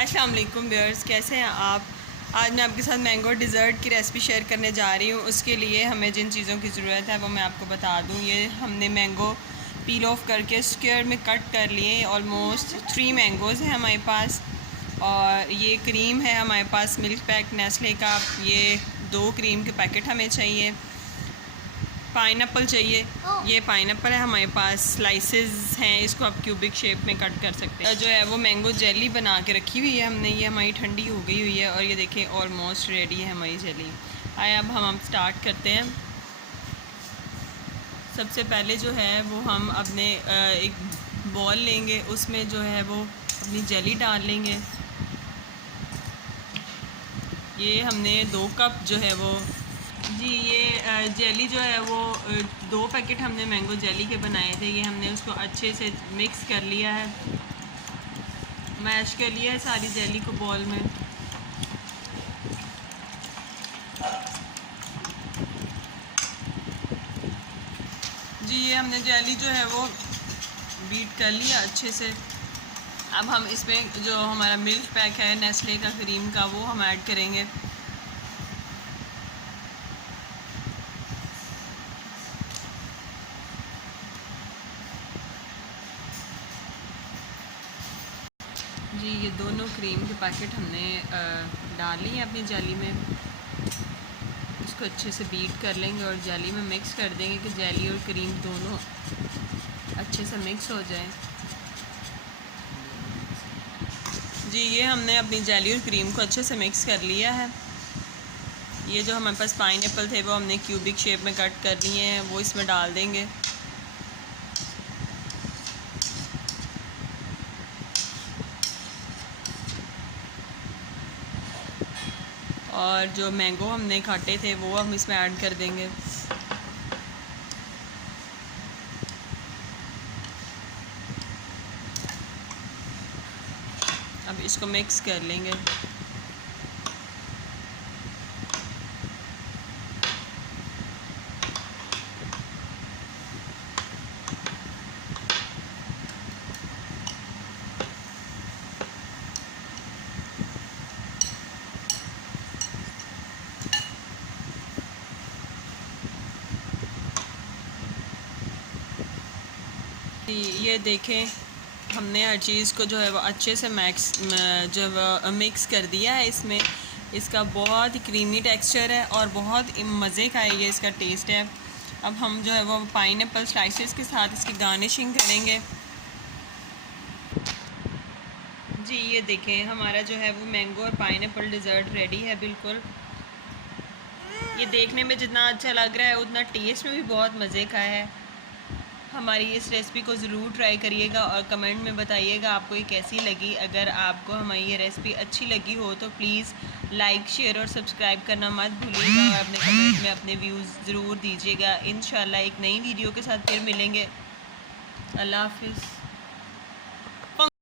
अस्सलाम वालेकुम व्यूअर्स, कैसे हैं आप। आज मैं आपके साथ मैंगो डिज़र्ट की रेसिपी शेयर करने जा रही हूँ। उसके लिए हमें जिन चीज़ों की ज़रूरत है वो मैं आपको बता दूँ। ये हमने मैंगो पील ऑफ करके स्क्वायर में कट कर लिए। ऑलमोस्ट 3 मैंगोज़ हैं हमारे पास। और ये क्रीम है हमारे पास, मिल्क पैक नेस्ले का। ये 2 क्रीम के पैकेट हमें चाहिए। पाइनएप्पल चाहिए, ये पाइनएप्पल है हमारे पास। स्लाइसेस हैं, इसको आप क्यूबिक शेप में कट कर सकते हैं। जो है वो मैंगो जेली बना के रखी हुई है हमने, ये हमारी ठंडी हो गई हुई है। और ये देखें ऑलमोस्ट रेडी है हमारी जेली। आए अब हम स्टार्ट करते हैं। सबसे पहले जो है वो हम अपने एक बॉल लेंगे, उसमें जो है वो अपनी जेली डाल लेंगे। ये हमने 2 कप जो है वो जी, ये जेली जो है वो 2 पैकेट हमने मैंगो जेली के बनाए थे। ये हमने उसको अच्छे से मिक्स कर लिया है, मैश कर लिया है सारी जेली को बॉल में। जी, ये हमने जेली जो है वो बीट कर लिया अच्छे से। अब हम इसमें जो हमारा मिल्क पैक है नेस्ले का क्रीम का, वो हम ऐड करेंगे। जी, ये दोनों क्रीम के पैकेट हमने डाल ली हैं अपनी जेली में। इसको अच्छे से बीट कर लेंगे और जेली में मिक्स कर देंगे कि जेली और क्रीम दोनों अच्छे से मिक्स हो जाए। जी, ये हमने अपनी जेली और क्रीम को अच्छे से मिक्स कर लिया है। ये जो हमारे पास पाइनएप्पल थे वो हमने क्यूबिक शेप में कट कर लिए हैं, वो इसमें डाल देंगे। और जो मैंगो हमने काटे थे वो हम इसमें ऐड कर देंगे। अब इसको मिक्स कर लेंगे। ये देखें, हमने हर चीज़ को जो है वो अच्छे से मिक्स कर दिया है इसमें। इसका बहुत ही क्रीमी टेक्सचर है और बहुत मज़े का है ये इसका टेस्ट है। अब हम जो है वो पाइनएप्पल स्लाइसेस के साथ इसकी गार्निशिंग करेंगे। जी, ये देखें हमारा जो है वो मैंगो और पाइनएप्पल डिज़र्ट रेडी है बिल्कुल। ये देखने में जितना अच्छा लग रहा है उतना टेस्ट में भी बहुत मज़े का है। हमारी इस रेसिपी को ज़रूर ट्राई करिएगा और कमेंट में बताइएगा आपको ये कैसी लगी। अगर आपको हमारी ये रेसिपी अच्छी लगी हो तो प्लीज़ लाइक, शेयर और सब्सक्राइब करना मत भूलिएगा और अपने कमेंट में अपने व्यूज़ ज़रूर दीजिएगा। इंशाल्लाह एक नई वीडियो के साथ फिर मिलेंगे। अल्लाह हाफ़िज़।